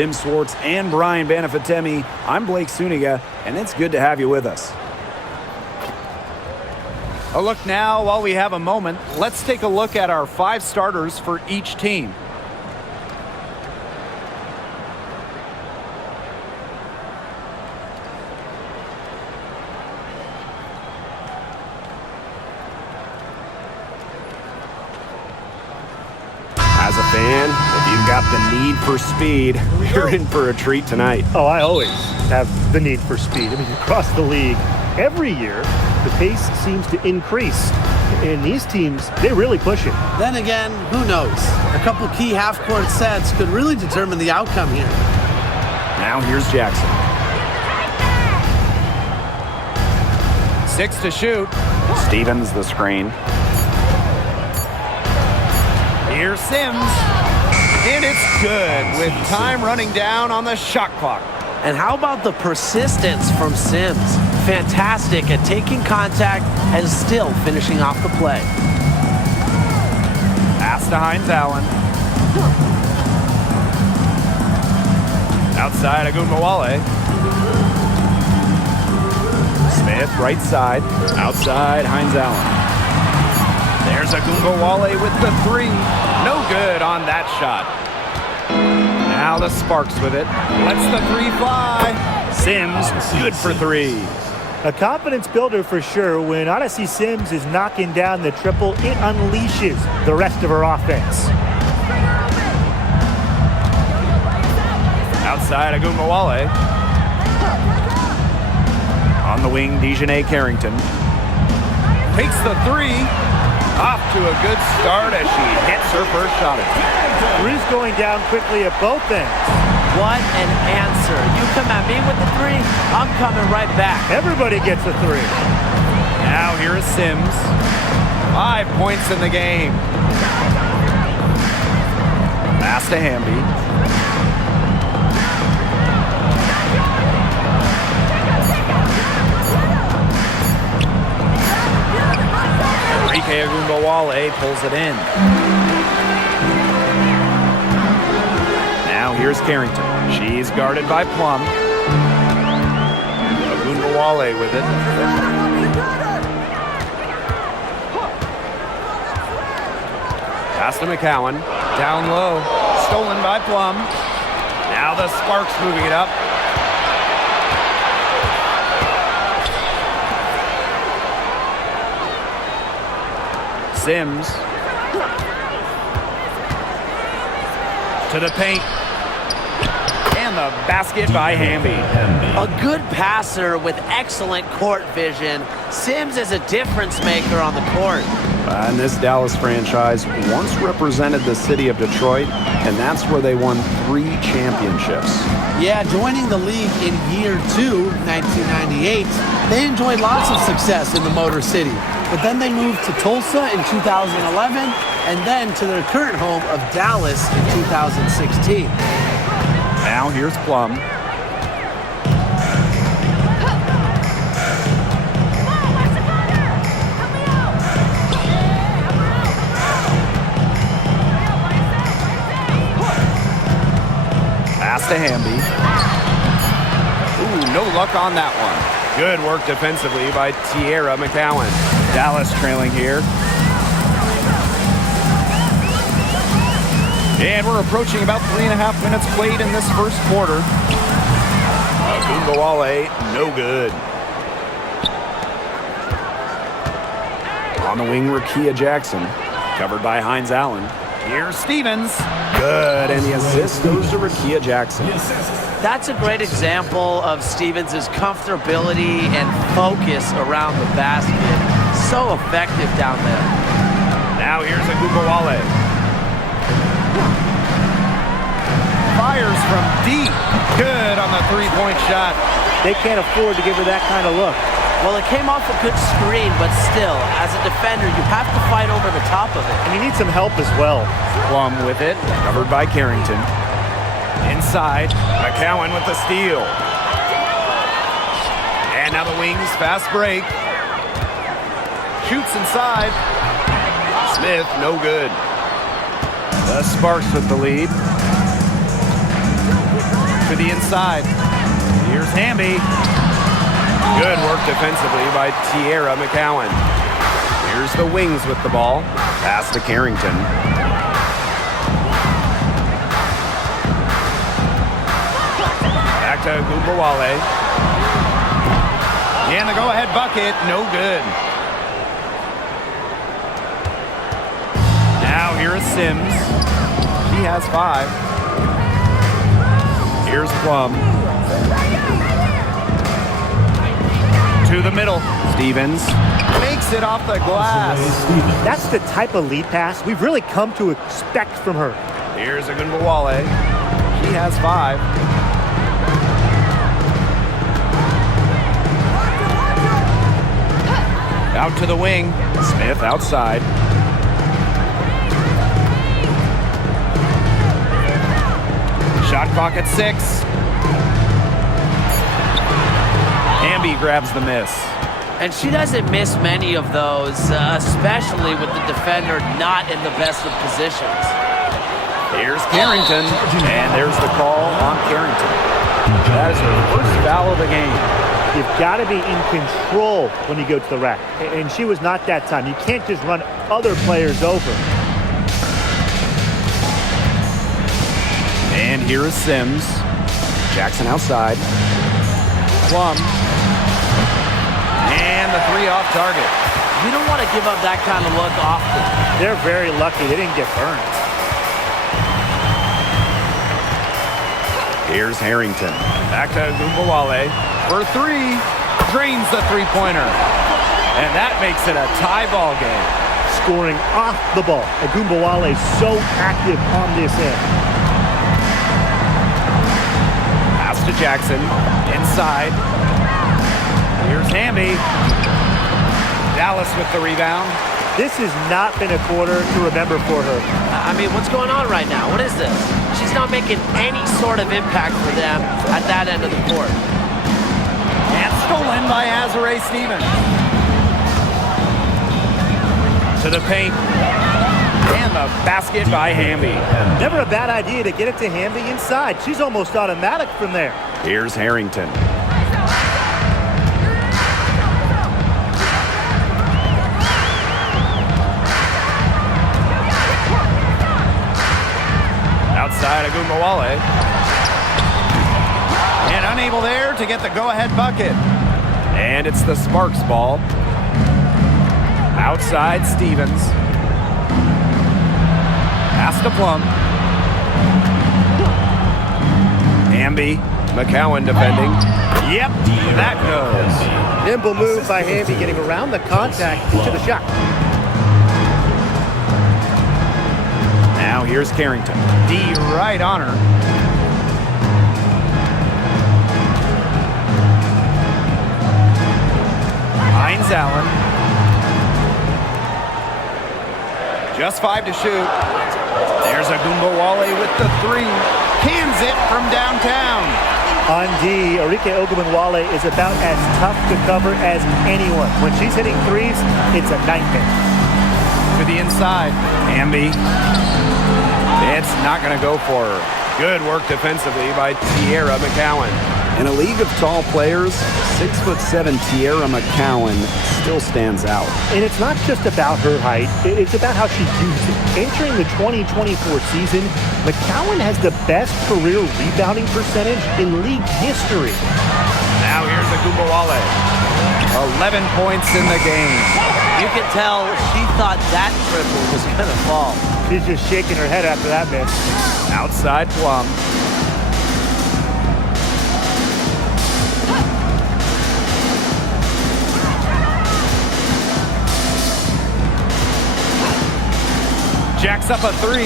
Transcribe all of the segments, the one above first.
Tim Swartz and Brian Banafitemi, I'm Blake Suniga, and it's good to have you with us. A look now, while we have a moment, let's take a look at our 5 starters for each team. As a fan, if you've got the need for speed, you're in for a treat tonight. Oh, I always have the need for speed. I mean, across the league, every year, the pace seems to increase. And these teams, they really push it. Then again, who knows? A couple key half-court sets could really determine the outcome here. Now here's Jackson. 6 to shoot. Stevens the screen. Here's Sims. And it's good with time running down on the shot clock. And how about the persistence from Sims? Fantastic at taking contact and still finishing off the play. Pass to Hines Allen. Outside Agunmawale. Smith right side. Outside Hines Allen. There's Agunmawale with the 3. No good on that shot. Now the Sparks with it. Lets the 3 fly. Sims, good for 3. A confidence builder for sure. When Odyssey Sims is knocking down the triple, it unleashes the rest of her offense. Outside Agunmawale. On the wing, Dejanay Carrington. Takes the 3. Off to a good start as she hits her first shot. Three's going down quickly at both ends. What an answer. You come at me with the 3, I'm coming right back. Everybody gets a 3. Now here is Sims. 5 points in the game. Pass to Hamby. Enrique Agunmawale pulls it in. Now here's Carrington. She's guarded by Plum. Agunmawale with it. Pass to McCowan. Down low. Stolen by Plum. Now the Sparks moving it up. Sims. To the paint. And the basket by Hamby. A good passer with excellent court vision. Sims is a difference maker on the court. And this Dallas franchise once represented the city of Detroit, and that's where they won 3 championships. Yeah, joining the league in year 2, 1998, they enjoyed lots of success in the Motor City. But then they moved to Tulsa in 2011, and then to their current home of Dallas in 2016. Now here's Plum. Pass to Hamby. Ooh, no luck on that one. Good work defensively by Tierra McCowan. Dallas trailing here. And we're approaching about 3.5 minutes played in this first quarter. Agunmawale, no good. On the wing, Rakia Jackson. Covered by Hines Allen. Here's Stevens. Good, and the assist goes to Rakia Jackson. That's a great example of Stevens' comfortability and focus around the basket. So effective down there. Now here's Agunmawale. Fires from deep. Good on the 3-point shot. They can't afford to give her that kind of look. Well, it came off a good screen, but still, as a defender, you have to fight over the top of it. And you need some help as well. Plum with it. Covered by Carrington. Inside. McCowan with the steal. And now the wings, fast break. Shoots inside. Smith, no good. The Sparks with the lead. the inside. Here's Hamby. Good work defensively by Tierra McCowan. Here's the Wings with the ball. Pass to Carrington. Back to Gumbawale. And the go-ahead bucket, no good. Now here is Sims. He has 5. Here's Plum. To the middle. Stevens. Makes it off the glass. That's the type of lead pass we've really come to expect from her. Here's a Gumbawale. He has 5. Out to the wing. Smith outside. Shot clock at 6. Hamby grabs the miss. And she doesn't miss many of those, especially with the defender not in the best of positions. Here's Carrington, and there's the call on Carrington. That is her first foul of the game. You've got to be in control when you go to the rack. And she was not that time. You can't just run other players over. And here is Sims. Jackson outside. Plum. And the 3 off target. You don't want to give up that kind of look often. They're very lucky they didn't get burned. Here's Harrington. Back to Gumbawale for 3. Drains the three-pointer. And that makes it a tie ball game. Scoring off the ball. Agumbawale so active on this end. Pass to Jackson. Inside. Here's Hamby. Dallas with the rebound. This has not been a quarter to remember for her. I mean, what's going on right now? What is this? She's not making any sort of impact for them at that end of the court. And stolen by Azare Stevens. To the paint. And the basket by Hamby. Never a bad idea to get it to Hamby inside. She's almost automatic from there. Here's Harrington. Outside of Gumbawale. And unable there to get the go-ahead bucket. And it's the Sparks ball. Outside Stevens. Pass to Plum. Hamby. McCowan defending. Yep, that goes. Nimble move by Hamby, getting around the contact to the shot. Now here's Carrington. D right on her. Hines Allen. Just 5 to shoot. There's a Gumbawale with the 3. Cans it from downtown. On D, Arike Ogunbowale is about as tough to cover as anyone. When she's hitting threes, it's a nightmare. To the inside. Hamby. It's not going to go for her. Good work defensively by Tierra McCowan. In a league of tall players, 6'7" Tierra McCowan still stands out. And it's not just about her height, it's about how she uses it. Entering the 2024 season, McCowan has the best career rebounding percentage in league history. Now here's Agumbawale. 11 points in the game. You can tell she thought that triple was going to fall. She's just shaking her head after that miss. Outside Plum. Jacks up a 3.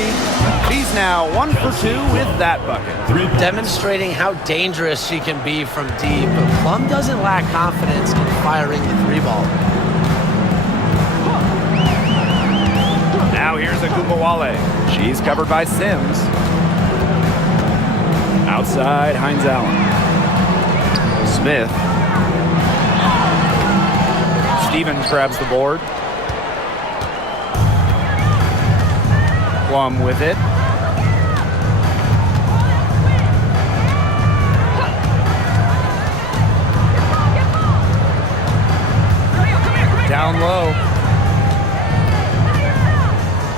She's now 1 for 2 with that bucket. Demonstrating how dangerous she can be from deep, but Plum doesn't lack confidence in firing the 3-ball. Now here's Agumbawale. She's covered by Sims. Outside Hines Allen. Smith. Stevens grabs the board. Plum with it. down low.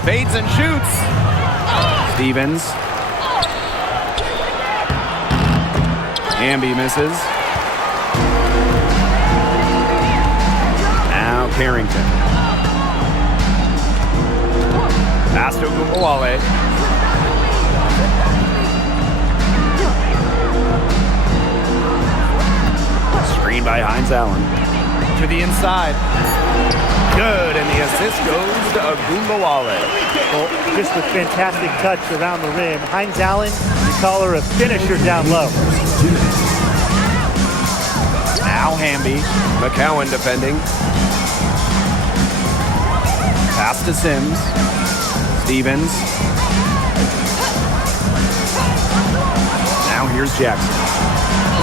Fades and shoots. Stevens. Hamby misses. Now Carrington. Pass to Ogunbowale. Screen by Hines Allen. To the inside. Good, and the assist goes to Ogunbowale. Well, just a fantastic touch around the rim. Hines Allen, you call her a finisher down low. Now Hamby. McCowan defending. Pass to Sims. Stevens. Now here's Jackson.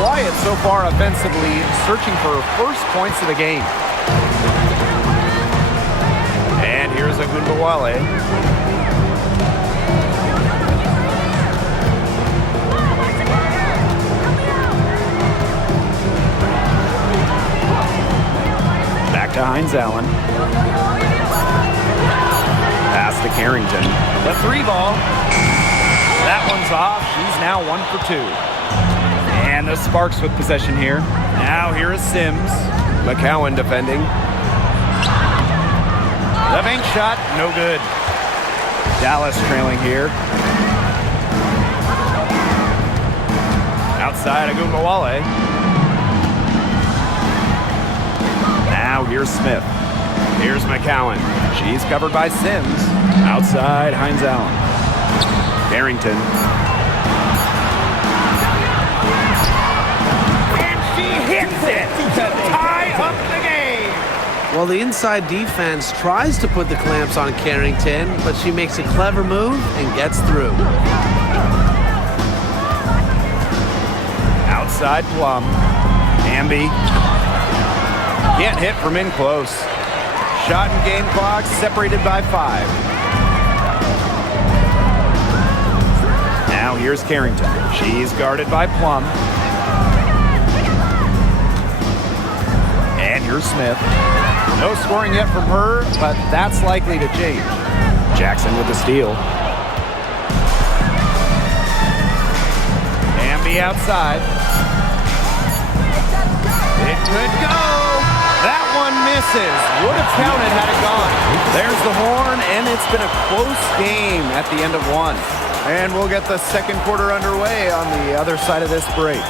Quiet so far offensively, searching for first points of the game. And here's Ogunbowale. Back to Hines Allen. Pass to Carrington. The three ball. That one's off. She's now 1 for 2. And the Sparks with possession here. Now here is Sims. McCowan defending. The bank shot, no good. Dallas trailing here. Outside Ogunbowale. Now here's Smith. Here's McCowan. She's covered by Sims. Outside Hines Allen. Carrington. And she hits it to tie up the game. Well, the inside defense tries to put the clamps on Carrington, but she makes a clever move and gets through. Outside Plum. Hamby. Can't hit from in close. Shot and game clock separated by 5. Now here's Carrington. She's guarded by Plum. And here's Smith. No scoring yet from her, but that's likely to change. Jackson with the steal. Hamby outside. It could go. That one misses. Would have counted had it gone. There's the horn, and it's been a close game at the end of 1. And we'll get the second quarter underway on the other side of this break.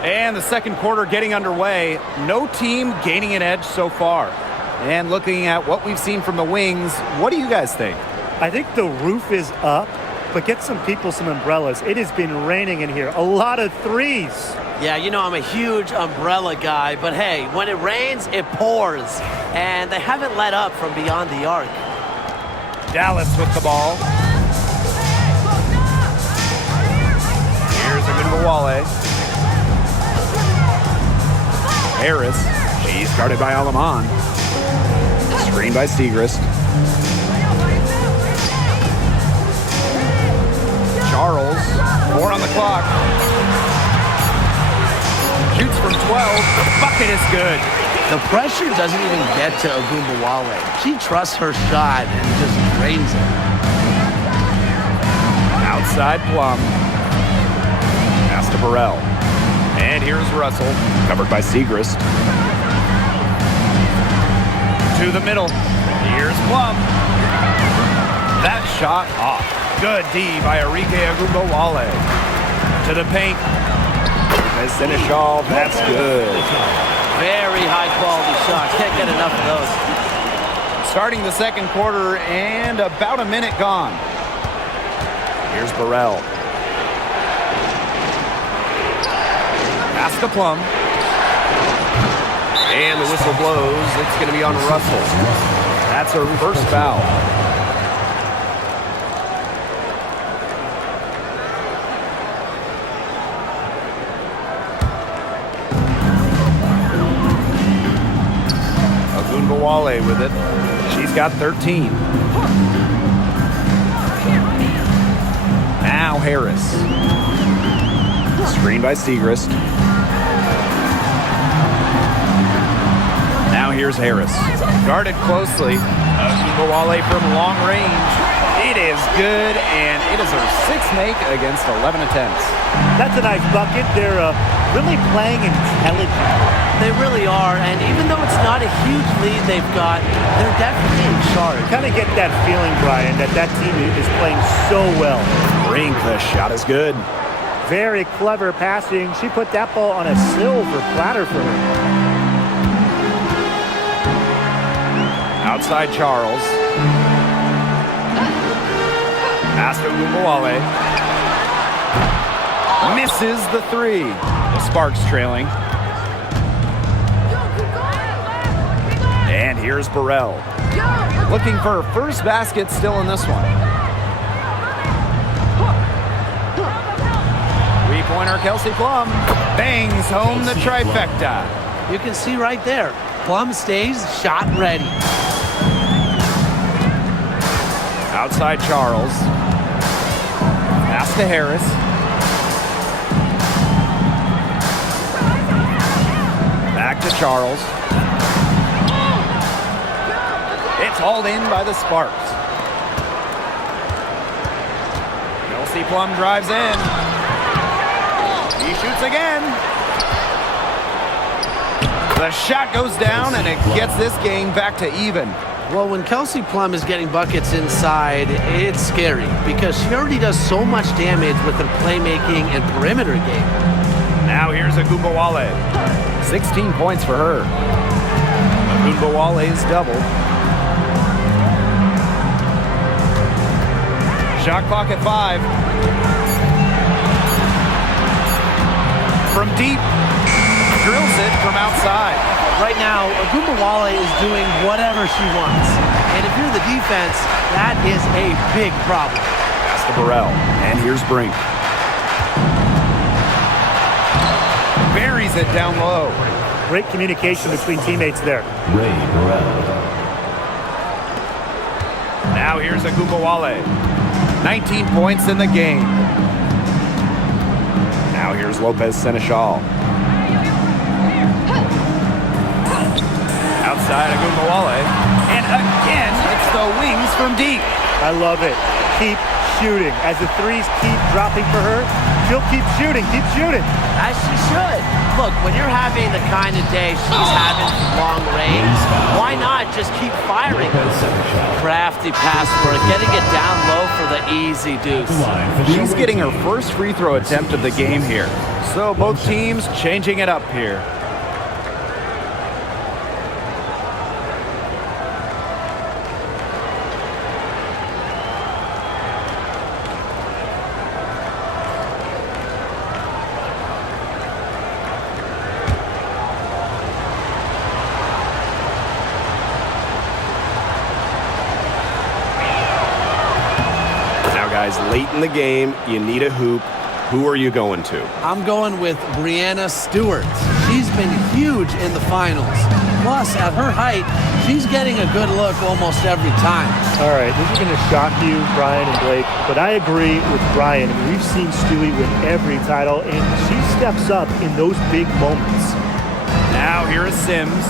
And the second quarter getting underway. No team gaining an edge so far. And looking at what we've seen from the wings, what do you guys think? I think the roof is up, but get some people some umbrellas. It has been raining in here. A lot of threes. Yeah, you know I'm a huge umbrella guy, but hey, when it rains, it pours. And they haven't let up from beyond the arc. Dallas with the ball. Here's Ogunbowale. Harris. She's guarded by Alaman. Screen by Segrist. Charles. 4 on the clock. Shoots from 12. The bucket is good. The pressure doesn't even get to Ogunbowale. She trusts her shot and just drains it. Outside Plum. Pass to Burrell. And here's Russell. Covered by Segrist. To the middle. Here's Plum. That shot off. Good D by Arike Ogunbowale. To the paint. Nice finish off. That's good. Very high quality shot. Can't get enough of those. Starting the second quarter and about a minute gone. Here's Burrell. Pass to Plum. And the whistle blows. It's going to be on Russell. That's her first foul. Agumbawale with it. She's got 13. Now Harris. Screen by Segrist. Now here's Harris. Guarded closely. Agumbawale from long range. It is good, and it is her sixth make against 11 attempts. That's a nice bucket. They're really playing intelligent. They really are, and even though it's not a huge lead they've got, they're definitely in charge. Kind of get that feeling, Brian, that team is playing so well. Brink, the shot is good. Very clever passing. She put that ball on a silver platter for her. Outside Charles. Pass to Agumbawale. Misses the three. The Sparks trailing. And here's Burrell. Looking for her first basket still in this one. Three-pointer Kelsey Plum. Bangs home the trifecta. You can see right there. Plum stays shot ready. Outside Charles. Pass to Harris. Back to Charles. It's hauled in by the Sparks. Kelsey Plum drives in. He shoots again. The shot goes down, and it gets this game back to even. Well, when Kelsey Plum is getting buckets inside, it's scary because she already does so much damage with her playmaking and perimeter game. Now here's Agumbawale. 16 points for her. Agumbawale is doubled. Shot clock at 5. From deep. Drills it from outside. Right now, Agumbawale is doing whatever she wants. And if you're the defense, that is a big problem. Pass to Burrell. And here's Brink. Buries it down low. Great communication between teammates there. Ray Burrell. Now here's Agumbawale. 19 points in the game. Now here's Lopez Seneschal. Outside Agumbawale. And again, it's the wings from deep. I love it. Keep shooting. As the threes keep dropping for her, she'll keep shooting. Keep shooting. As she should. Look, when you're having the kind of day she's having from long range, why not just keep firing? Crafty pass work, getting it down low for the easy deuce. She's getting her first free throw attempt of the game here. So both teams changing it up here. Late in the game, you need a hoop. Who are you going to? I'm going with Brianna Stewart. She's been huge in the finals. Plus, at her height, she's getting a good look almost every time. All right, this is going to shock you, Brian and Blake, but I agree with Brian. I mean, we've seen Stewie win every title, and she steps up in those big moments. Now here is Sims.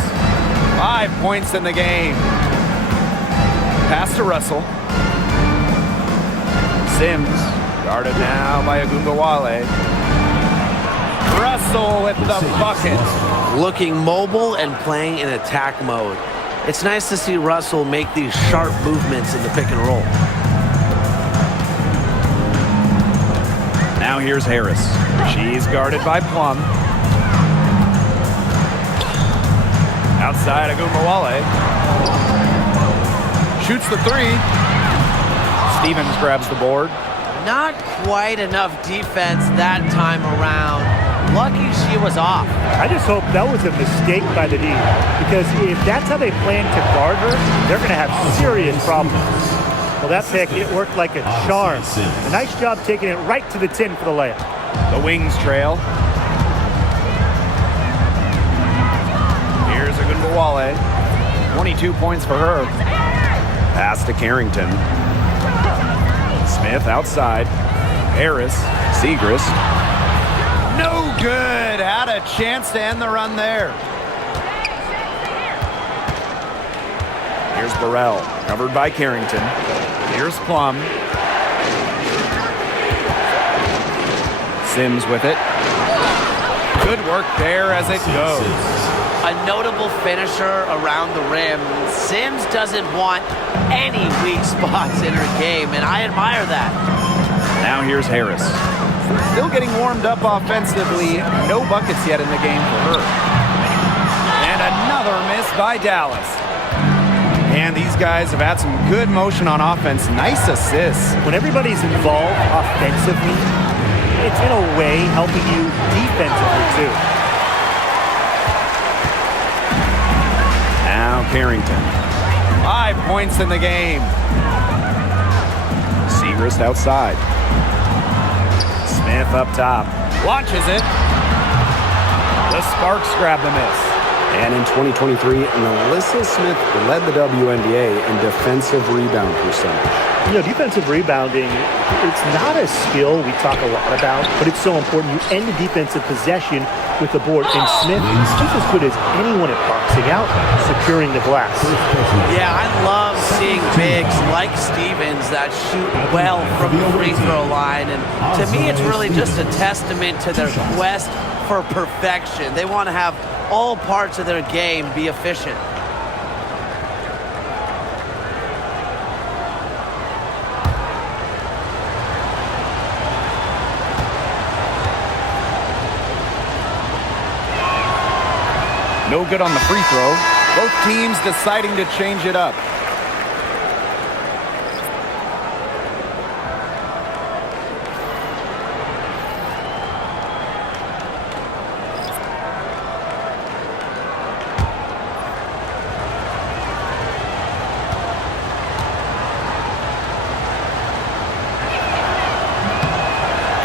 5 points in the game. Pass to Russell. Sims, guarded now by Agumbawale. Russell with the bucket. Looking mobile and playing in attack mode. It's nice to see Russell make these sharp movements in the pick and roll. Now here's Harris. She's guarded by Plum. Outside Agumbawale. Shoots the three. Stevens grabs the board. Not quite enough defense that time around. Lucky she was off. I just hope that was a mistake by the D, because if that's how they plan to guard her, they're going to have serious problems. Well, that pick, it worked like a charm. A nice job taking it right to the tin for the layup. The Wings trail. Here's Agumbawale. 22 points for her. Pass to Carrington. Smith outside. Harris. Segrist. No good. Had a chance to end the run there. Here's Burrell. Covered by Carrington. Here's Plum. Sims with it. Good work there as it goes. A notable finisher around the rim. Sims doesn't want any weak spots in her game, and I admire that. Now here's Harris. Still getting warmed up offensively. No buckets yet in the game for her. And another miss by Dallas. And these guys have had some good motion on offense. Nice assists. When everybody's involved offensively, it's in a way helping you defensively too. Now Carrington. 5 points in the game. Segrist outside. Smith up top. Launches it. The Sparks grab the miss. And in 2023, Melissa Smith led the WNBA in defensive rebound percentage. You know, defensive rebounding, it's not a skill we talk a lot about, but it's so important. You end a defensive possession with the board. And Smith, she's as good as anyone at boxing out, securing the glass. Yeah, I love seeing bigs like Stevens that shoot well from the free throw line. And to me, it's really just a testament to their quest for perfection. They want to have all parts of their game be efficient. No good on the free throw. Both teams deciding to change it up.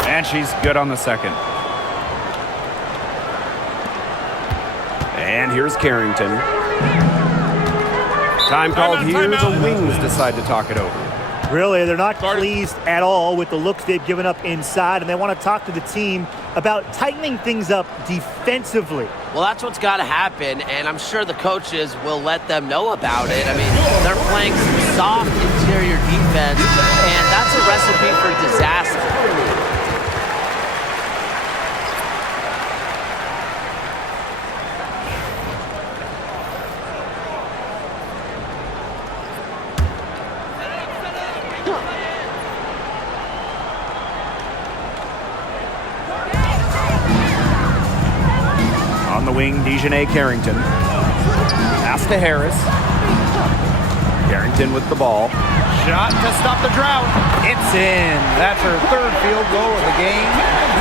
And she's good on the second. And here's Carrington. Time called here. The Wings decide to talk it over. Really, they're not pleased at all with the looks they've given up inside, and they want to talk to the team about tightening things up defensively. Well, that's what's got to happen, and I'm sure the coaches will let them know about it. I mean, they're playing some soft interior defense, and that's a recipe for disaster. On the wing, Dejanay Carrington. Pass to Harris. Carrington with the ball. Shot to stop the drought. It's in. That's her third field goal of the game.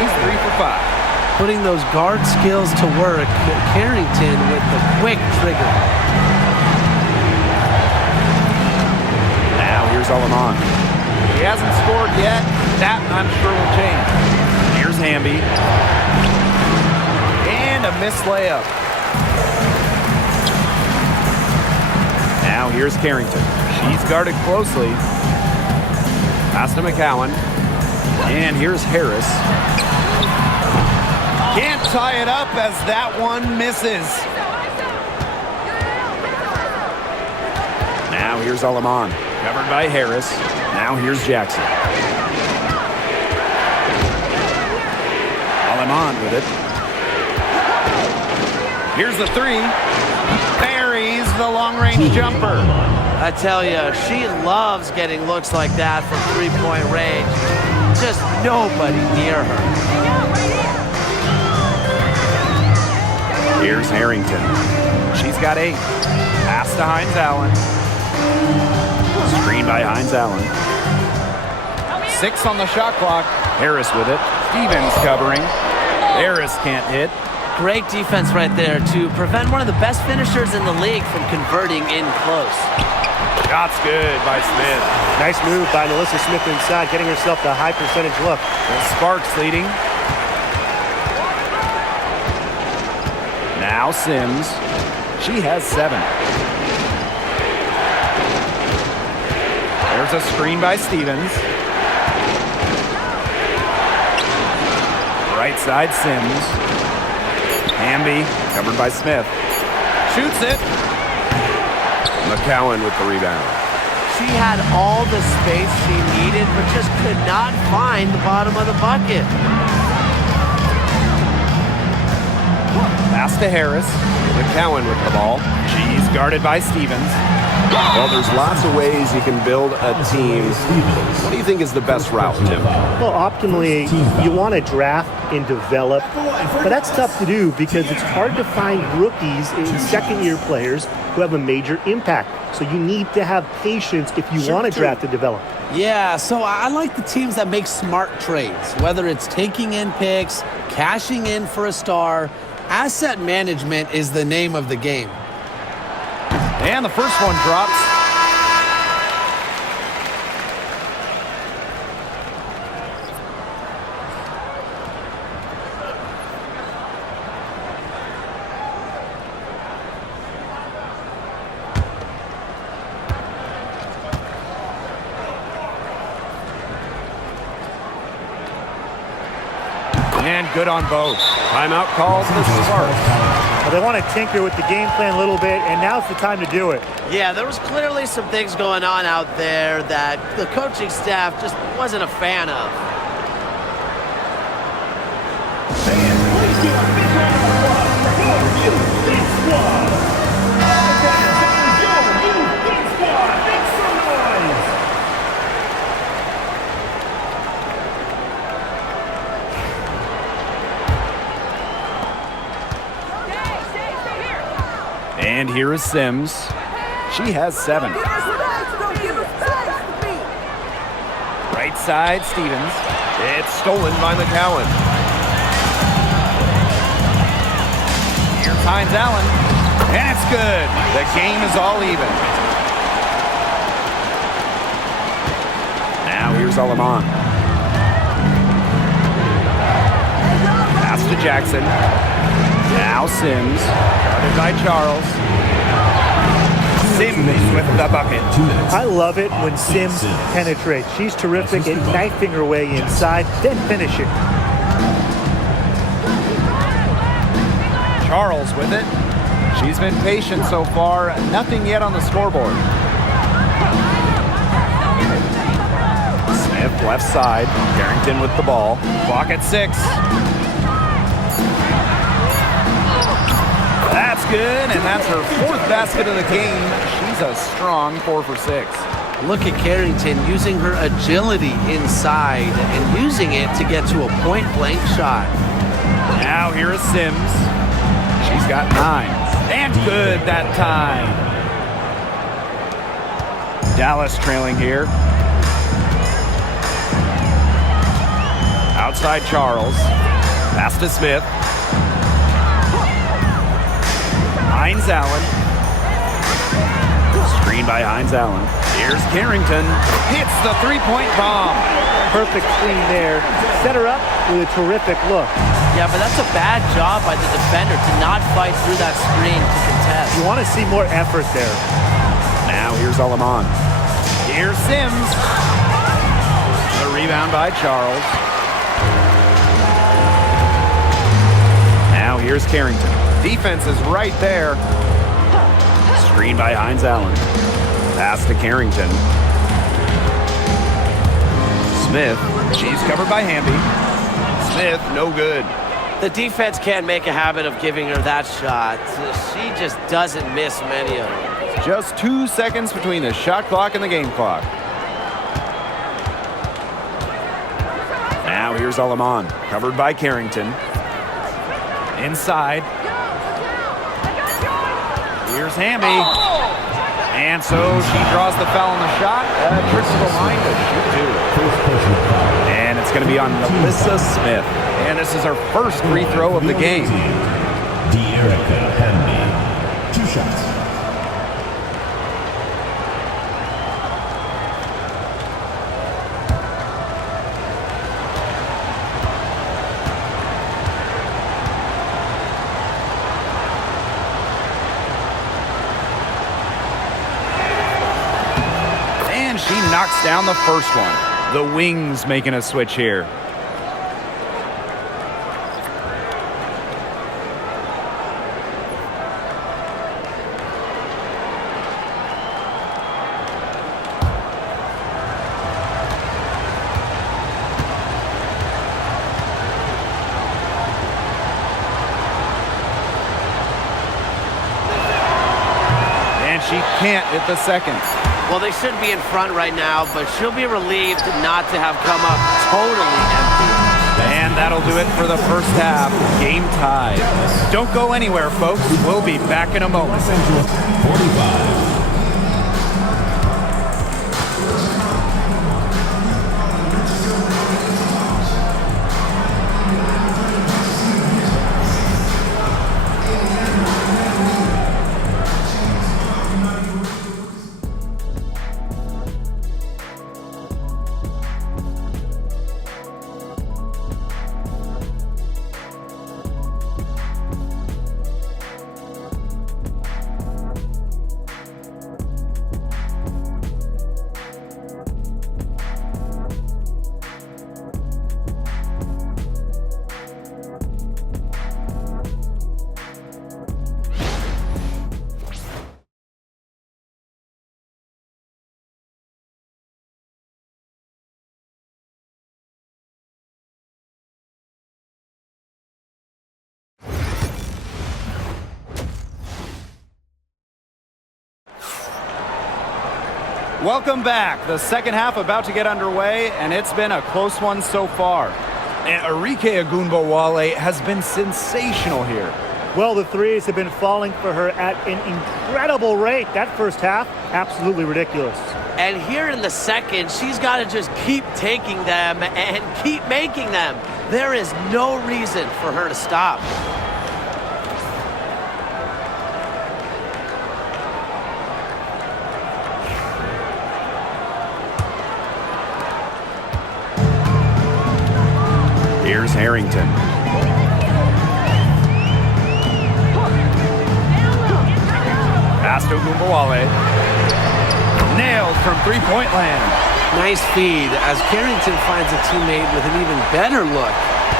She's 3 for 5. Putting those guard skills to work. Carrington with the quick trigger. Now here's Alaman. He hasn't scored yet. That, I'm sure, will change. Here's Hamby. And a missed layup. Now here's Carrington. She's guarded closely. Pass to McCowan. And here's Harris. Can't tie it up as that one misses. Now here's Alaman. Covered by Harris. Now here's Jackson. Alaman with it. Here's the three. Buries the long-range jumper. I tell you, she loves getting looks like that from three-point range. Just nobody near her. Here's Harrington. She's got 8. Pass to Hines Allen. Screen by Hines Allen. 6 on the shot clock. Harris with it. Stevens covering. Harris can't hit. Great defense right there to prevent one of the best finishers in the league from converting in close. Shot's good by Smith. Nice move by Melissa Smith inside, getting herself the high percentage look. The Sparks leading. Now Sims. She has 7. There's a screen by Stevens. Right side, Sims. Hamby, covered by Smith. Shoots it. McCowan with the rebound. She had all the space she needed, but just could not find the bottom of the bucket. Pass to Harris. McCowan with the ball. She's guarded by Stevens. Well, there's lots of ways you can build a team. What do you think is the best route, Tim? Well, optimally, you want to draft and develop, but that's tough to do because it's hard to find rookies and second-year players who have a major impact. So you need to have patience if you want to draft and develop. Yeah, so I like the teams that make smart trades, whether it's taking in picks, cashing in for a star. Asset management is the name of the game. And the first one drops. And good on both. Timeout calls the Sparks. Well, they want to tinker with the game plan a little bit, and now's the time to do it. Yeah, there was clearly some things going on out there that the coaching staff just wasn't a fan of. And here is Sims. She has 7. Right side, Stevens. It's stolen by McCowan. Here's Hines Allen. And it's good. The game is all even. Now here's Alaman. Pass to Jackson. Now Sims. Guarded by Charles. Sims with the bucket. I love it when Sims penetrates. She's terrific at knifing her way inside, then finishing. Charles with it. She's been patient so far. Nothing yet on the scoreboard. Smith left side. Carrington with the ball. Clock at 6. That's good, and that's her 4th basket of the game. She's a strong 4 for 6. Look at Carrington using her agility inside and using it to get to a point-blank shot. Now here is Sims. She's got 9. And good that time. Dallas trailing here. Outside Charles. Pass to Smith. Hines Allen. Screen by Hines Allen. Here's Carrington. Hits the three-point bomb. Perfect screen there. Set her up with a terrific look. Yeah, but that's a bad job by the defender to not fight through that screen to contest. You want to see more effort there. Now here's Alaman. Here's Sims. The rebound by Charles. Now here's Carrington. Defense is right there. Screen by Hines Allen. Pass to Carrington. Smith. She's covered by Hamby. Smith, no good. The defense can't make a habit of giving her that shot. She just doesn't miss many of them. Just 2 seconds between the shot clock and the game clock. Now here's Alaman. Covered by Carrington. Inside. Here's Hamby. And so she draws the foul on the shot. Trips to the line to shoot 2. And it's going to be on Melissa Smith. And this is her first free throw of the game. De'Erica Hamby. 2 shots. she knocks down the first one. The Wings making a switch here. She can't hit the second. Well, they should be in front right now, but she'll be relieved not to have come up totally empty. And that'll do it for the first half. Game tied. Don't go anywhere, folks. We'll be back in a moment. 45. Welcome back. The second half about to get underway, and it's been a close one so far. And Arike Ogunbowale has been sensational here. Well, the threes have been falling for her at an incredible rate. That first half, absolutely ridiculous. And here in the second, she's got to just keep taking them and keep making them. There is no reason for her to stop. Here's Harrington. Pass to Ogunbowale. Nailed from three-point land. Nice feed as Carrington finds a teammate with an even better look.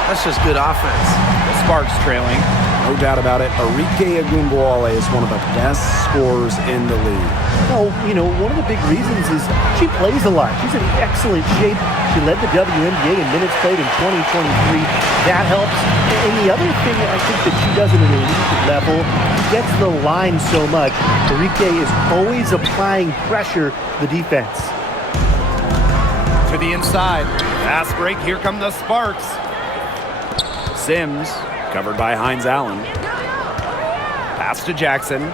That's just good offense. The Sparks trailing. No doubt about it, Arike Ogunbowale is one of the best scorers in the league. Oh, one of the big reasons is she plays a lot. She's in excellent shape. She led the WNBA in minutes played in 2023. That helps. And the other thing I think that she does at an elite level, she gets the line so much. Arike is always applying pressure to the defense. To the inside. Fast break. Here come the Sparks. Sims, covered by Hines Allen. Pass to Jackson.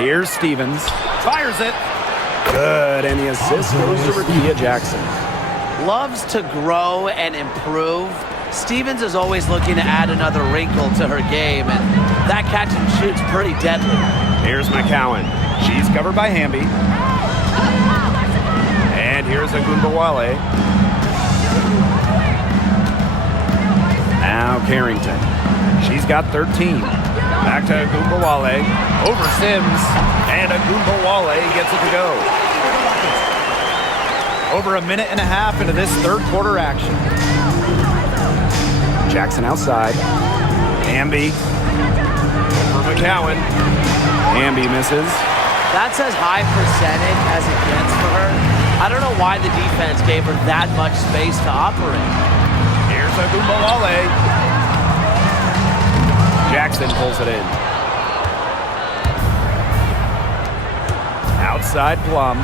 Here's Stevens. Fires it. Good, and the assist goes to Rickea Jackson. Loves to grow and improve. Stevens is always looking to add another wrinkle to her game, and that catch and shoot's pretty deadly. Here's McCowan. She's covered by Hamby. And here's Ogunbowale. Now Carrington. She's got 13. Back to Ogunbowale. Over Sims. And Ogunbowale gets it to go. Over a minute and a half into this third quarter action. Jackson outside. Hamby. For McCowan. Hamby misses. That's as high percentage as it gets for her. I don't know why the defense gave her that much space to operate. Here's Ogunbowale. Jackson pulls it in. Outside Plum.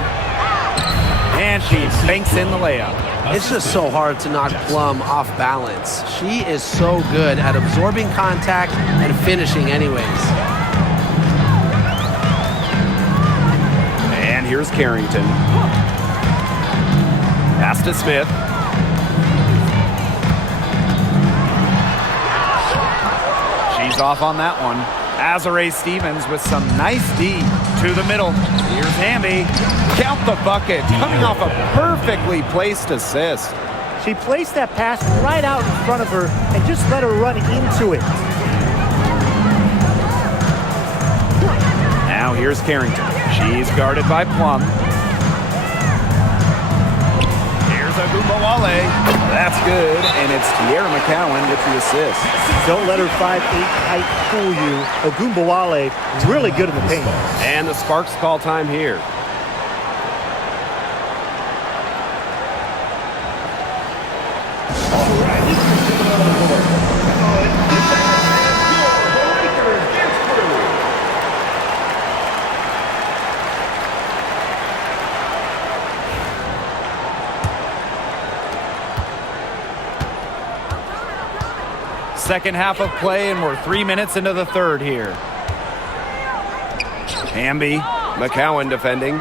And she banks in the layup. It's just so hard to knock Plum off balance. She is so good at absorbing contact and finishing anyways. And here's Carrington. Pass to Smith. She's off on that one. Azare Stevens with some nice D to the middle. Here's Hamby. Count the bucket. Coming off a perfectly placed assist. She placed that pass right out in front of her and just let her run into it. Now here's Carrington. She's guarded by Plum. Here's Ogunbowale. That's good, and it's Tierra McCowan with the assist. Don't let her 5'8" height fool you. Ogunbowale, really good in the paint. And the Sparks call time here. Second half of play, and we're 3 minutes into the third here. Hamby. McCowan defending.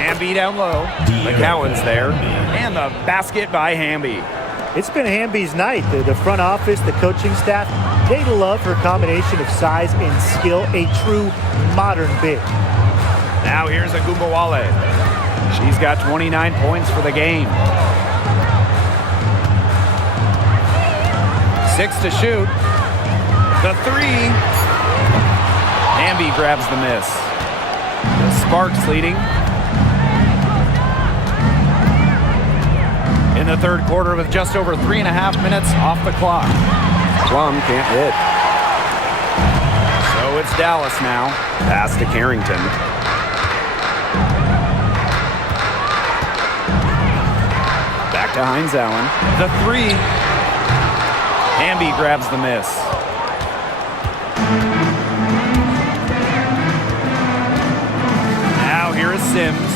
Hamby down low. McCowan's there. And the basket by Hamby. It's been Hamby's night. The front office, the coaching staff, they love her combination of size and skill, a true modern big. Now here's Ogunbowale. She's got 29 points for the game. 6 to shoot. The three. Hamby grabs the miss. The Sparks leading. In the third quarter with just over 3.5 minutes off the clock. Plum can't hit. So it's Dallas now. Pass to Carrington. Back to Hines Allen. The three. Hamby grabs the miss. Now here is Sims.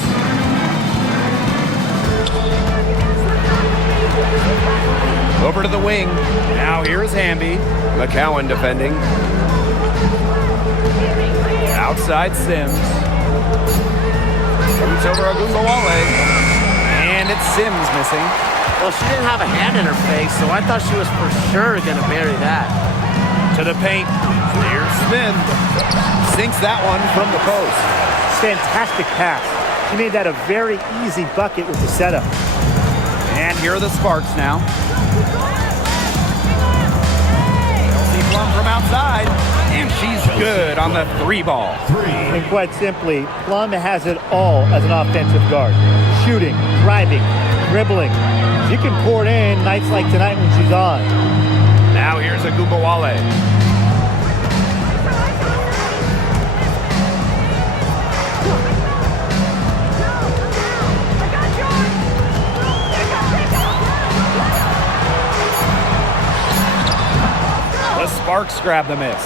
Over to the wing. Now here is Hamby. McCowan defending. Outside Sims. Shoots over Ogunbowale. And it's Sims missing. Well, she didn't have a hand in her face, so I thought she was for sure going to bury that. To the paint. Here's Smith. Sinks that one from the post. Fantastic pass. She made that a very easy bucket with the setup. And here are the Sparks now. See Plum from outside. And she's good on the three ball. And quite simply, Plum has it all as an offensive guard. Shooting, driving, dribbling. She can pour it in nights like tonight when she's on. Now here's Ogunbowale. The Sparks grab the miss.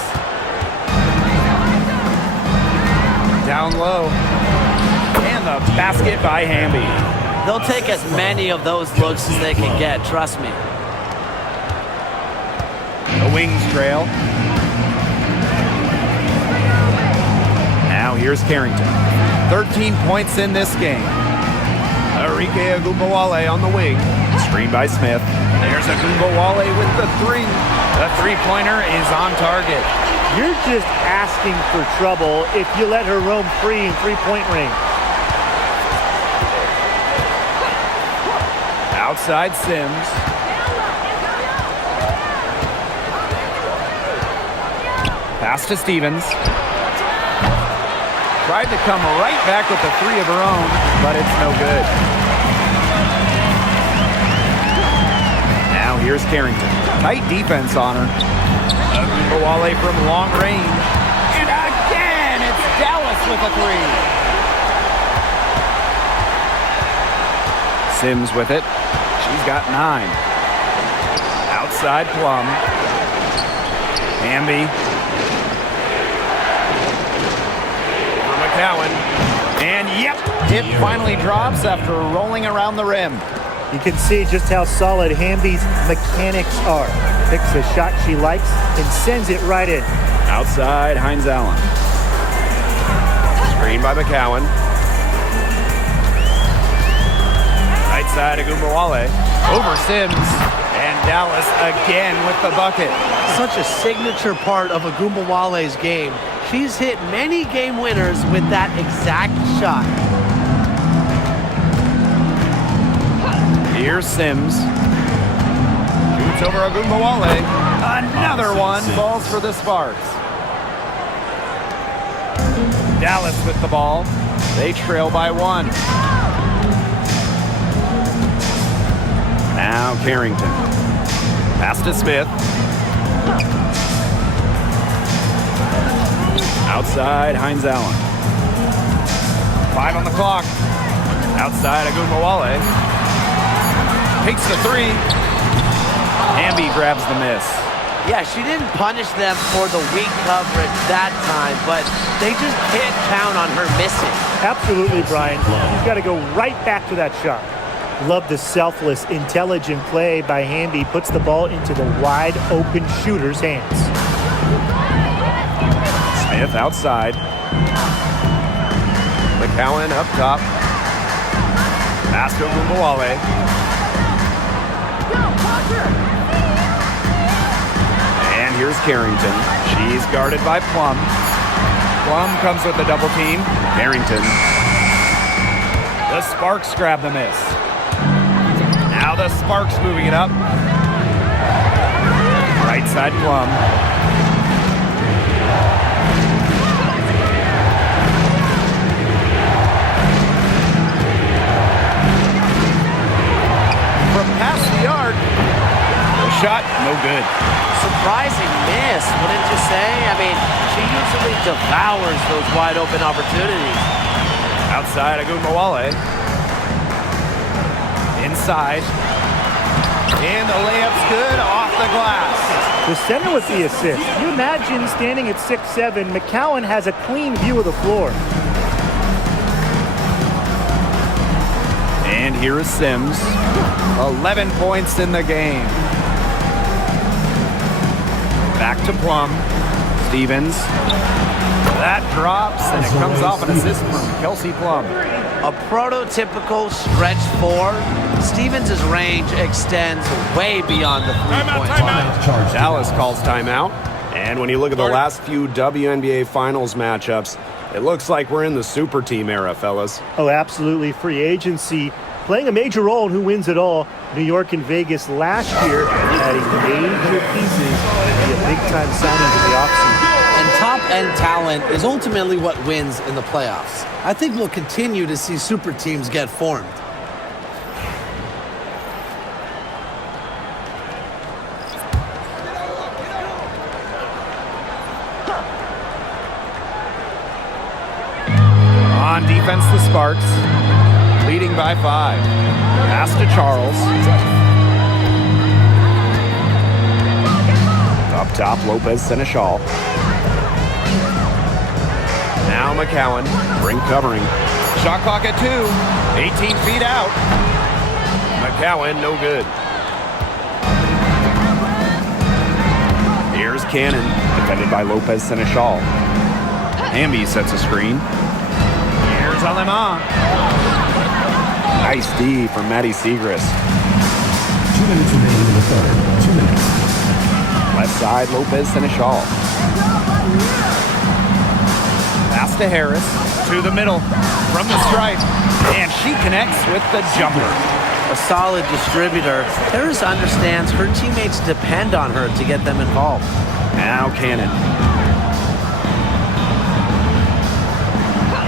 Down low. And the basket by Hamby. They'll take as many of those looks as they can get, trust me. The wings trail. Now here's Carrington. 13 points in this game. Arike Ogunbowale on the wing. Screen by Smith. There's Ogunbowale with the three. The three-pointer is on target. You're just asking for trouble if you let her roam free in three-point range. Outside Sims. Pass to Stevens. Tried to come right back with the three of her own, but it's no good. Now here's Carrington. Tight defense on her. Ogunbowale from long range. And again, it's Dallas with a three. Sims with it. She's got 9. Outside Plum. Hamby. For McCowan. And yep, it finally drops after rolling around the rim. You can see just how solid Hamby's mechanics are. Picks a shot she likes and sends it right in. Outside Hines Allen. Screen by McCowan. Right side Ogunbowale. Over Sims. And Dallas again with the bucket. Such a signature part of Ogunbowale's game. She's hit many game winners with that exact shot. Here's Sims. Shoots over Ogunbowale. Another one falls for the Sparks. Dallas with the ball. They trail by 1. Now Carrington. Pass to Smith. Outside, Hines Allen. 5 on the clock. Outside, Agunmawale. Takes the 3. Hamby grabs the miss. Yeah, she didn't punish them for the weak coverage that time, but they just can't count on her missing. Absolutely, Brian. You've got to go right back to that shot. Love the selfless, intelligent play by Hamby. Puts the ball into the wide open shooter's hands. Smith outside. McCowan up top. Pass to Agunmawale. And here's Carrington. She's guarded by Plum. Plum comes with a double team. Carrington. The Sparks grab the miss. Now the Sparks moving it up. Right side Plum. From past the arc. The shot, no good. Surprising miss, wouldn't you say? I mean, she usually devours those wide open opportunities. Outside Agunmawale. Inside. And the layup's good off the glass. The center with the assist. Can you imagine standing at 6'7", McCowan has a clean view of the floor. And here is Sims. 11 points in the game. Back to Plum. Stevens. That drops, and it comes off an assist from Kelsey Plum. A prototypical stretch 4. Stevens' range extends way beyond the three-point line. Dallas calls timeout. And when you look at the last few WNBA Finals matchups, it looks like we're in the super team era, fellas. Oh, absolutely. Free agency playing a major role in who wins it all. New York and Vegas last year adding major pieces via big-time signings in the offseason. And top-end talent is ultimately what wins in the playoffs. I think we'll continue to see super teams get formed. On defense, the Sparks. Leading by 5. Pass to Charles. Up top, Lopez Seneschal. Now McCowan. Ring covering. Shot clock at 2. 18 feet out. McCowan, no good. Here's Cannon, defended by Lopez Seneschal. Hamby sets a screen. Here's Alema. Nice D from Maddie Segrist. 2 minutes remaining in the third. 2 minutes. Left side, Lopez Seneschal. Pass to Harris. To the middle. From the stripe. And she connects with the jumper. A solid distributor. Harris understands her teammates depend on her to get them involved. Now Cannon.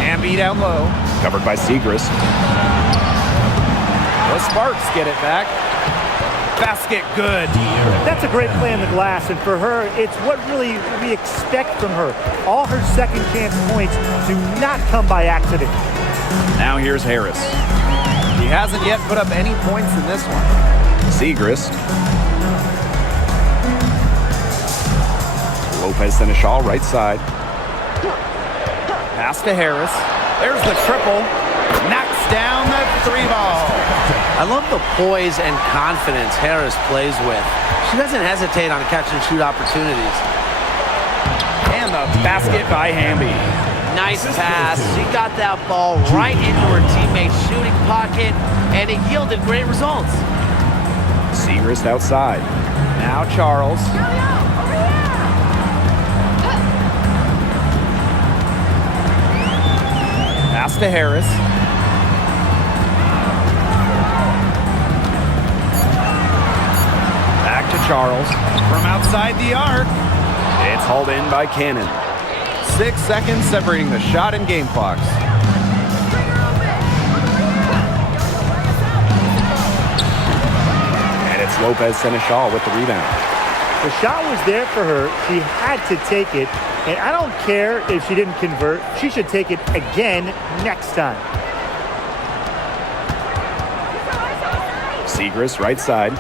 Hamby down low. Covered by Segrist. The Sparks get it back. Basket good. That's a great play on the glass, and for her, it's what really we expect from her. All her second chance points do not come by accident. Now here's Harris. He hasn't yet put up any points in this one. Segrist. Lopez Seneschal, right side. Pass to Harris. There's the triple. Knocks down the 3-ball. I love the poise and confidence Harris plays with. She doesn't hesitate on catch and shoot opportunities. And the basket by Hamby. Nice pass. She got that ball right into her teammate's shooting pocket, and it yielded great results. Segrist outside. Now Charles. Pass to Harris. Back to Charles. From outside the arc. It's hauled in by Cannon. 6 seconds separating the shot and game clocks. It's Lopez Seneschal with the rebound. The shot was there for her. She had to take it. And I don't care if she didn't convert. She should take it again next time. Segris, right side.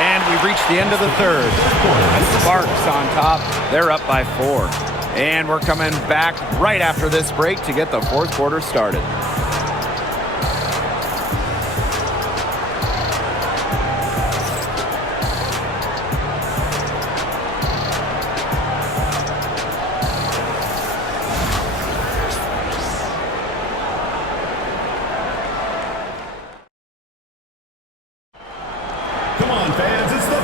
And we've reached the end of the third. The Sparks on top. They're up by 4. And we're coming back right after this break to get the fourth quarter started.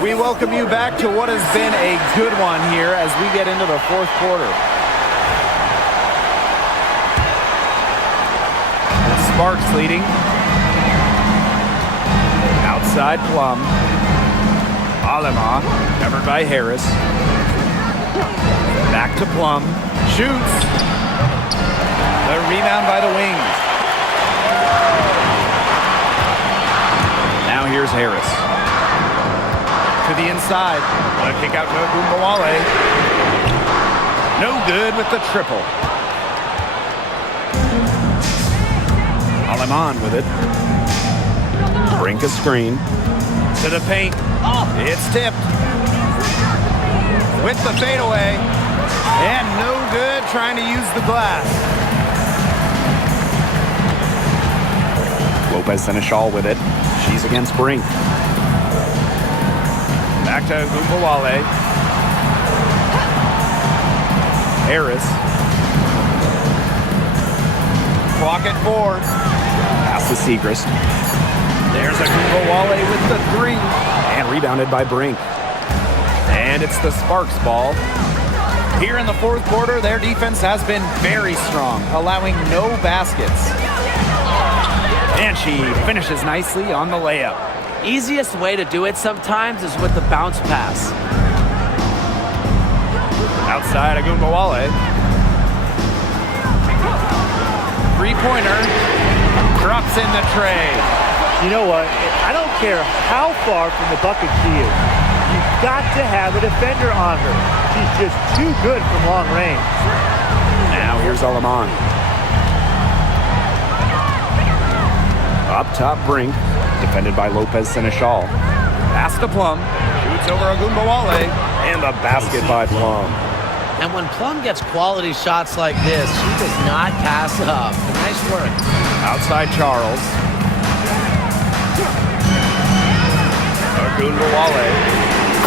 We welcome you back to what has been a good one here as we get into the fourth quarter. The Sparks leading. Outside Plum. Alema, covered by Harris. Back to Plum. Shoots. The rebound by the Wings. Now here's Harris. To the inside. A kick out to Ogunbowale. No good with the triple. Aleman with it. Brink a screen. To the paint. It's tipped. With the fadeaway. And no good trying to use the glass. Lopez Seneschal with it. She's against Brink. Back to Ogunbowale. Harris. Clock at 4. Pass to Segris. There's Ogunbowale with the 3. And rebounded by Brink. And it's the Sparks ball. Here in the fourth quarter, their defense has been very strong, allowing no baskets. And she finishes nicely on the layup. Easiest way to do it sometimes is with the bounce pass. Outside Ogunbowale. Three-pointer. Drops in the tray. You know what? I don't care how far from the bucket she is. You've got to have a defender on her. She's just too good from long range. Now here's Aleman. Up top, Brink. Defended by Lopez Seneschal. Pass to Plum. Shoots over Ogunbowale. And the basket by Plum. And when Plum gets quality shots like this, she does not pass up. Nice work. Outside Charles. Ogunbowale.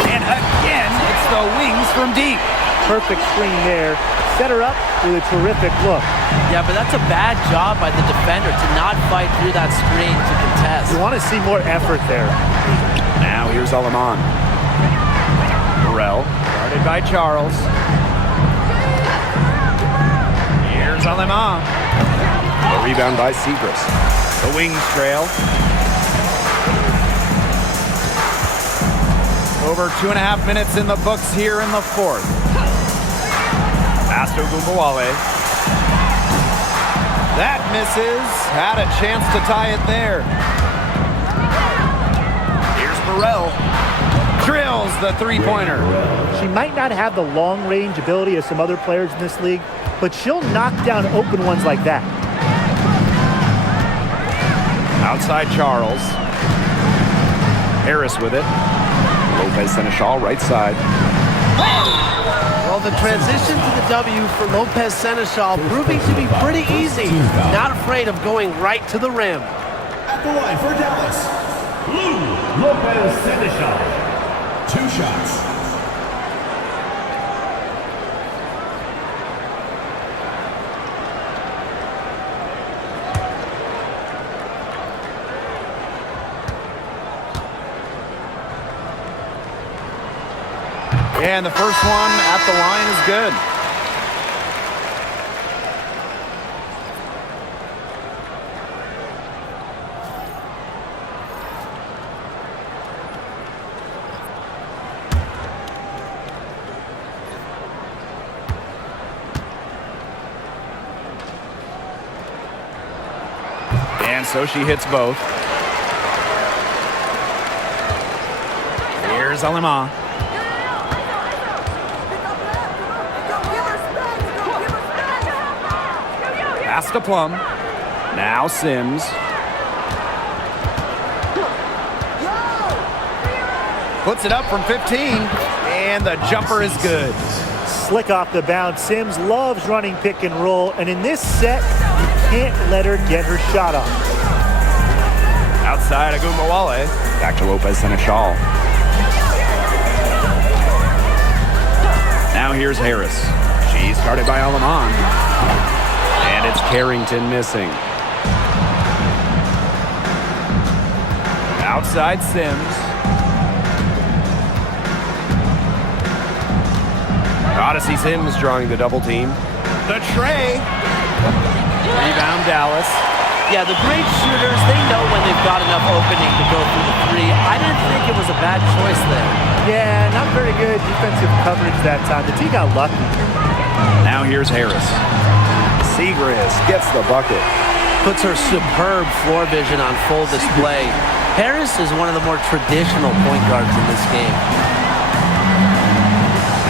And again, it's the Wings from deep. Perfect screen there. Set her up with a terrific look. Yeah, but that's a bad job by the defender to not fight through that screen to contest. You want to see more effort there. Now here's Aleman. Burrell, guarded by Charles. Here's Aleman. A rebound by Segris. The Wings trail. Over 2.5 minutes in the books here in the fourth. Pass to Ogunbowale. That misses. Had a chance to tie it there. Here's Burrell. Drills the three-pointer. She might not have the long-range ability of some other players in this league, but she'll knock down open ones like that. Outside Charles. Harris with it. Lopez Seneschal, right side. Well, the transition to the W for Lopez Seneschal proving to be pretty easy. Not afraid of going right to the rim. At the line for Dallas, Lopez Seneschal. 2 shots. And the first one at the line is good. And so she hits both. Here's Alima. Pass to Plum. Now Sims. Puts it up from 15, and the jumper is good. Slick off the bounce. Sims loves running pick and roll, and in this set, you can't let her get her shot off. Outside Agumbawale. Back to Lopez Seneschal. Now here's Harris. She's guarded by Alaman. And it's Carrington missing. Outside Sims. Odyssey Sims drawing the double team. The tray. Rebound Dallas. Yeah, the great shooters, they know when they've got enough opening to go through the three. I didn't think it was a bad choice there. Yeah, not very good defensive coverage that time. The team got lucky. Now here's Harris. Segrist gets the bucket. Puts her superb floor vision on full display. Harris is one of the more traditional point guards in this game.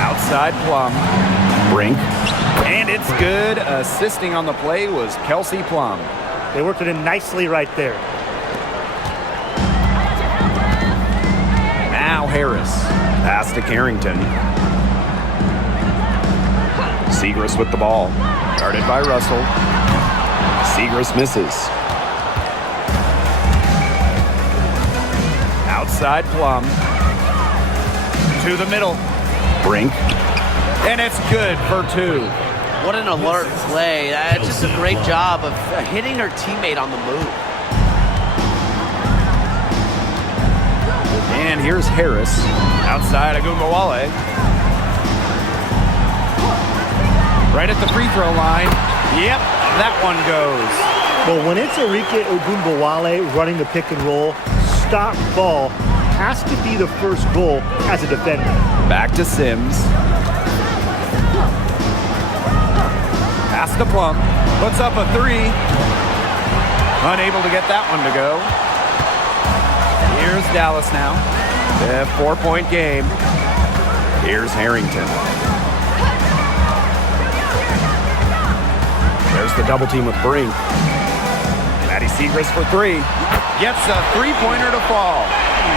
Outside Plum. Brink. And it's good. Assisting on the play was Kelsey Plum. They worked it in nicely right there. Now Harris. Pass to Carrington. Segrist with the ball. Guarded by Russell. Segrist misses. Outside Plum. To the middle. Brink. And it's good for two. What an alert play. That's just a great job of hitting her teammate on the move. And here's Harris. Outside Agumbawale. Right at the free throw line. Yep, that one goes. Well, when it's Arike Ogunbowale running the pick and roll, stop ball has to be the first goal as a defender. Back to Sims. Pass to Plum. Puts up a three. Unable to get that one to go. Here's Dallas now. A 4-point game. Here's Harrington. There's the double team with Brink. Maddie Segrist for three. Gets a three-pointer to fall.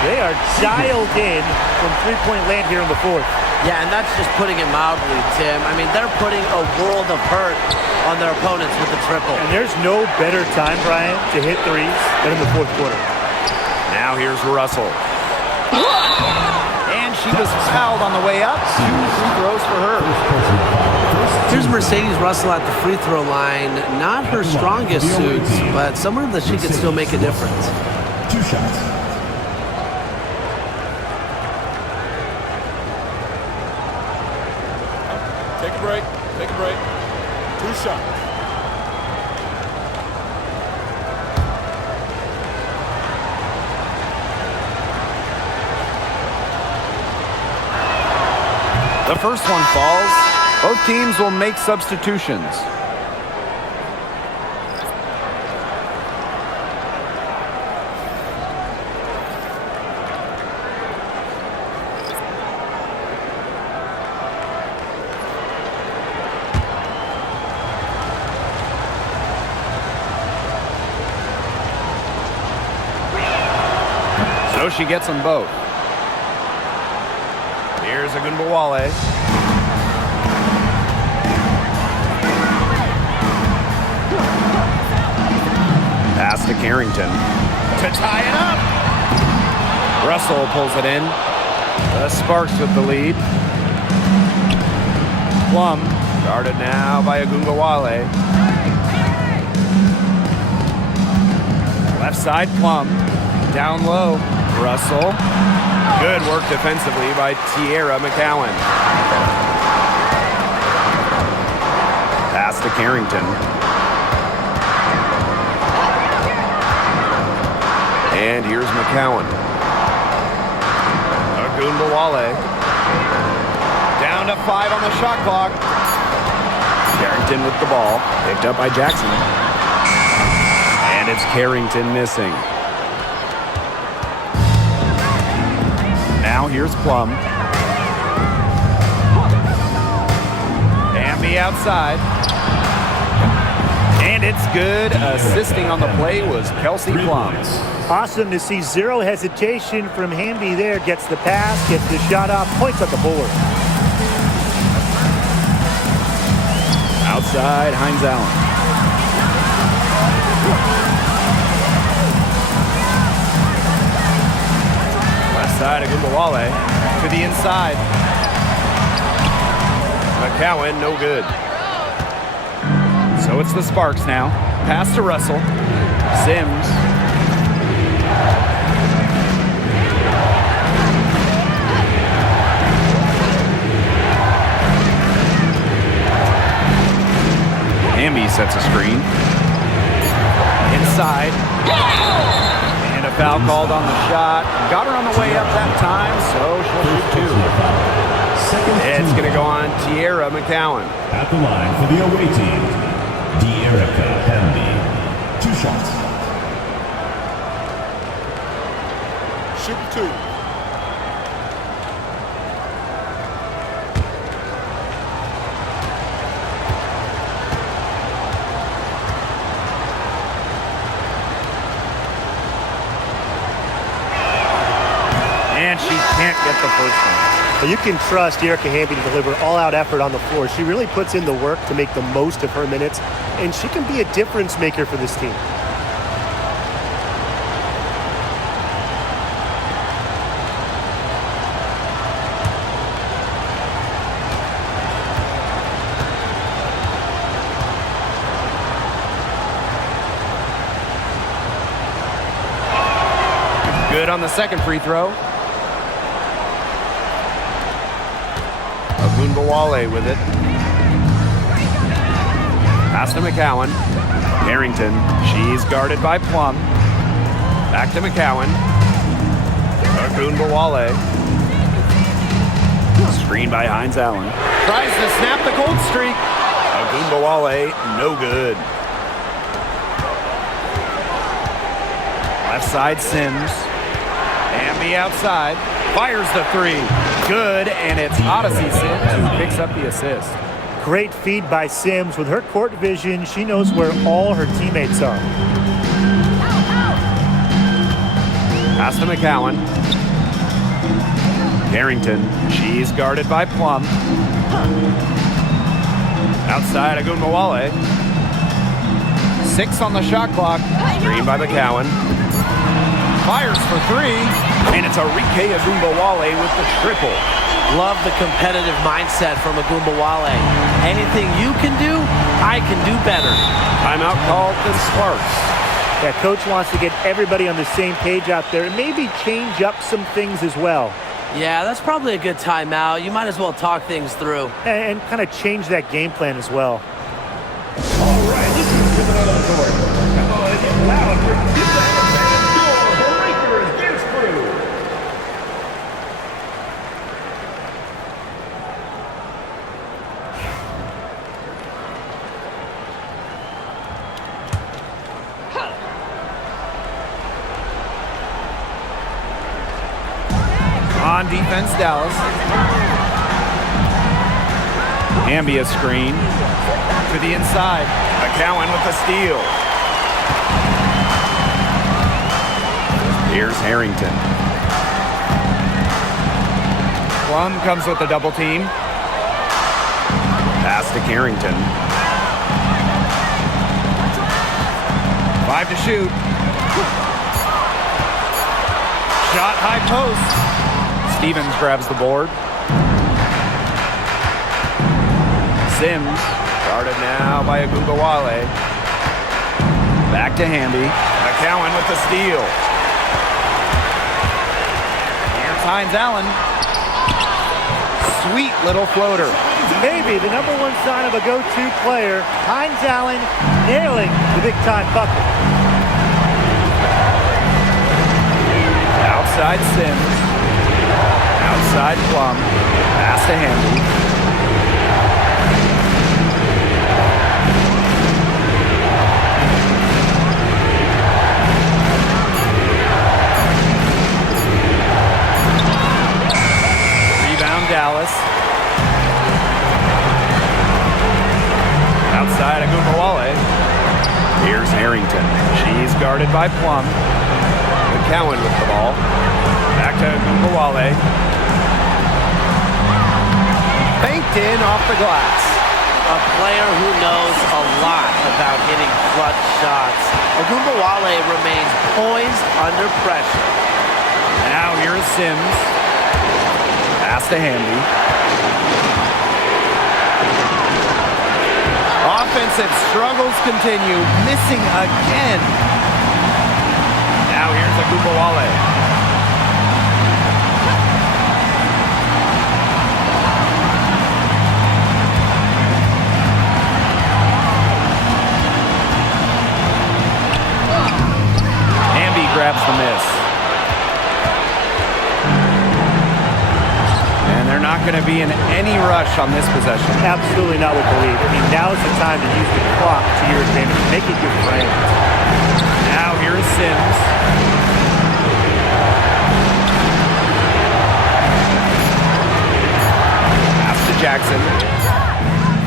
They are dialed in from three-point land here in the fourth. Yeah, and that's just putting it mildly, Tim. I mean, they're putting a world of hurt on their opponents with the triple. And there's no better time, Brian, to hit threes than in the fourth quarter. Now here's Russell. And she was fouled on the way up. 2 free throws for her. Here's Mercedes Russell at the free throw line. Not her strongest suits, but somewhere that she could still make a difference. 2 shots. Take a break. Take a break. 2 shots. The first one falls. Both teams will make substitutions. So she gets them both. Here's Agumbawale. Pass to Carrington. To tie it up. Russell pulls it in. The Sparks with the lead. Plum guarded now by Agumbawale. Left side Plum. Down low. Russell. Good work defensively by Tierra McCowan. Pass to Carrington. And here's McCowan. Agumbawale. Down to 5 on the shot clock. Carrington with the ball. Picked up by Jackson. And And it's Carrington missing. Now here's Plum. Hamby outside. And it's good. Assisting on the play was Kelsey Plum. Awesome to see zero hesitation from Hamby there. Gets the pass, gets the shot off, points on the board. Outside, Hines Allen. Left side, Agumbawale to the inside. McCowan, no good. So it's the Sparks now. Pass to Russell. Sims. Hamby sets a screen. Inside. And a foul called on the shot. Got her on the way up that time, so she'll shoot two. It's going to go on Tierra McCowan. At the line for the away team, De'Erica Hamby. 2 shots. Shoot 2. And she can't get the first one. But you can trust De'Erica Hamby to deliver all-out effort on the floor. She really puts in the work to make the most of her minutes, and she can be a difference maker for this team. Good on the second free throw. Agumbawale with it. Pass to McCowan. Carrington. She's guarded by Plum. Back to McCowan. Agumbawale. Screen by Hines Allen. Tries to snap the cold streak. Agumbawale, no good. Left side Sims. Hamby outside. Fires the three. Good, and it's Odyssey Sims who picks up the assist. Great feed by Sims. With her court vision, she knows where all her teammates are. Pass to McCowan. Carrington. She's guarded by Plum. Outside Agumbawale. 6 on the shot clock. Screen by McCowan. Fires for 3. And it's Arike Agumbawale with the triple. Love the competitive mindset from Agumbawale. Anything you can do, I can do better. Timeout called the Sparks. Yeah, coach wants to get everybody on the same page out there and maybe change up some things as well. Yeah, that's probably a good timeout. You might as well talk things through. And kind of change that game plan as well. All right, this is coming out on court. Come on, get loud for the Lakers dance crew. On defense, Dallas. Hamby a screen to the inside. McCowan with the steal. Here's Harrington. Plum comes with the double team. Pass to Carrington. 5 to shoot. Shot high post. Stevens grabs the board. Sims, guarded now by Agumbawale. Back to Hamby. McCowan with the steal. Here's Hines Allen. Sweet little floater. Maybe the number one sign of a go-to player, Hines Allen nailing the big-time bucket. Outside Sims. Outside Plum. Pass to Hamby. Here's Harrington. She's guarded by Plum. McCowan with the ball. Back to Gumbawale. Banked in off the glass. A player who knows a lot about hitting clutch shots. Ogunbowale remains poised under pressure. Now here is Sims. Pass to Hamby. Offensive struggles continue. Missing again. Now here's Ogunbowale. Grabs the miss. And they're not going to be in any rush on this possession. Absolutely not with the lead. I mean, now's the time to use the clock to your advantage. Make it your friend. Now here is Sims. Pass to Jackson.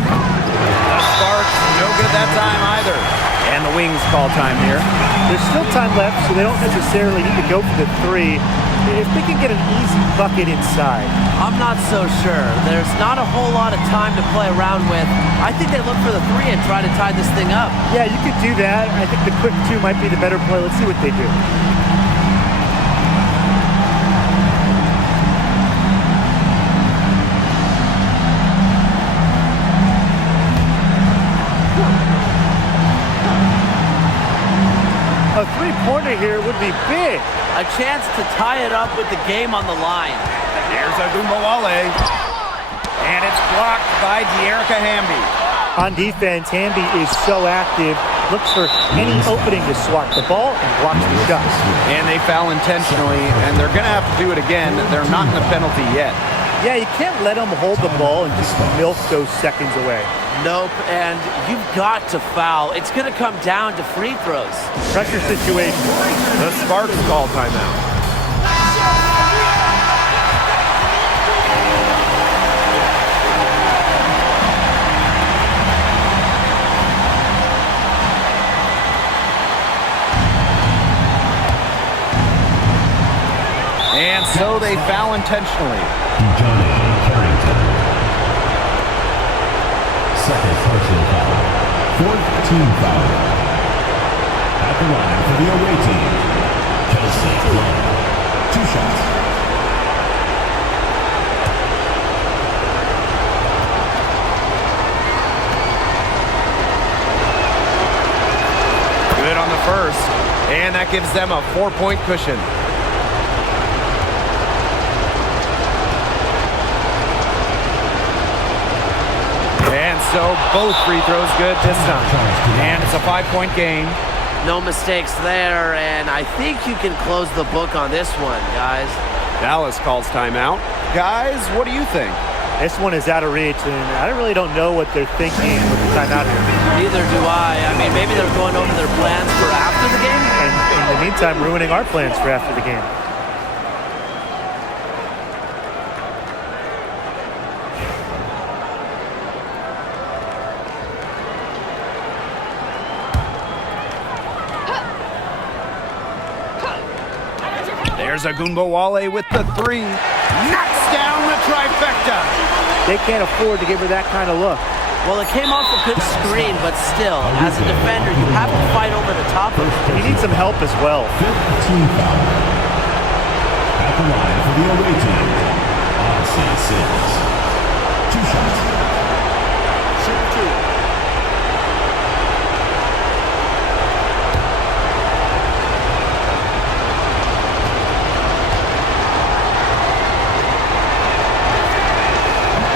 The Sparks, no good that time either. And the Wings call time here. There's still time left, so they don't necessarily need to go for the three. If they can get an easy bucket inside. I'm not so sure. There's not a whole lot of time to play around with. I think they look for the three and try to tie this thing up. Yeah, you could do that. I think the quick two might be the better play. Let's see what they do. A three-pointer here would be big. A chance to tie it up with the game on the line. Here's Ogunbowale. And it's blocked by De'Erica Hamby. On defense, Hamby is so active, looks for any opening to swat the ball and blocks the shot. And they foul intentionally, and they're going to have to do it again. They're not in the penalty yet. Yeah, you can't let them hold the ball and just milk those seconds away. Nope, and you've got to foul. It's going to come down to free throws. Pressure situation. The Sparks call timeout. And so they foul intentionally. Second personal foul. Fourth team foul. At the line for the away team, Kelsey Plum. 2 shots. Good on the first, and that gives them a 4-point cushion. And so both free throws good this time. And it's a 5-point game. No mistakes there, and I think you can close the book on this one, guys. Dallas calls timeout. Guys, what do you think? This one is out of reach, and I really don't know what they're thinking with the timeout here. Neither do I. I mean, maybe they're going over their plans for after the game. And in the meantime, ruining our plans for after the game. There's Ogunbowale with the three. Knocks down the trifecta. They can't afford to give her that kind of look. Well, it came off a good screen, but still, as a defender, you have to fight over the top of it. You need some help as well. Fifth team foul. At the line for the away team, Odyssey Sims. 2 shots. Shoot 2.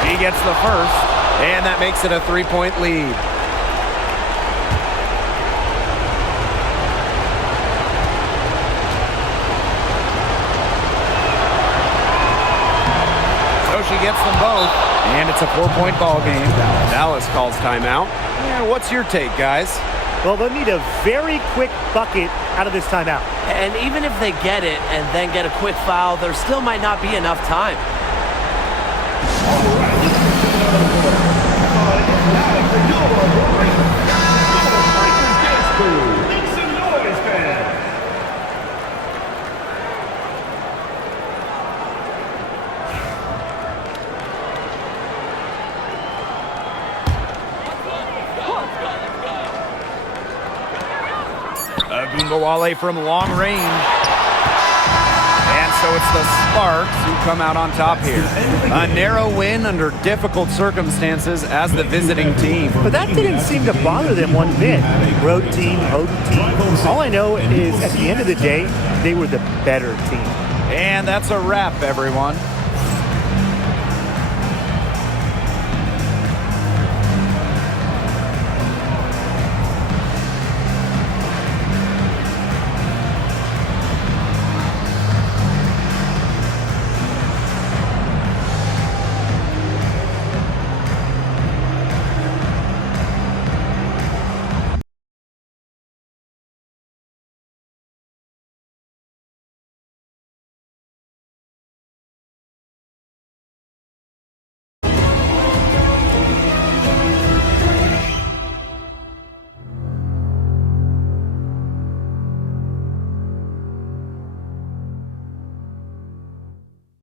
He gets the first, and that makes it a 3-point lead. So she gets them both, and it's a 4-point ball game. Dallas calls timeout. And what's your take, guys? Well, they'll need a very quick bucket out of this timeout. And even if they get it and then get a quick foul, there still might not be enough time. Ogunbowale from long range. And so it's the Sparks who come out on top here. A narrow win under difficult circumstances as the visiting team. But that didn't seem to bother them one bit. Road team, home team. All I know is at the end of the day, they were the better team. And that's a wrap, everyone.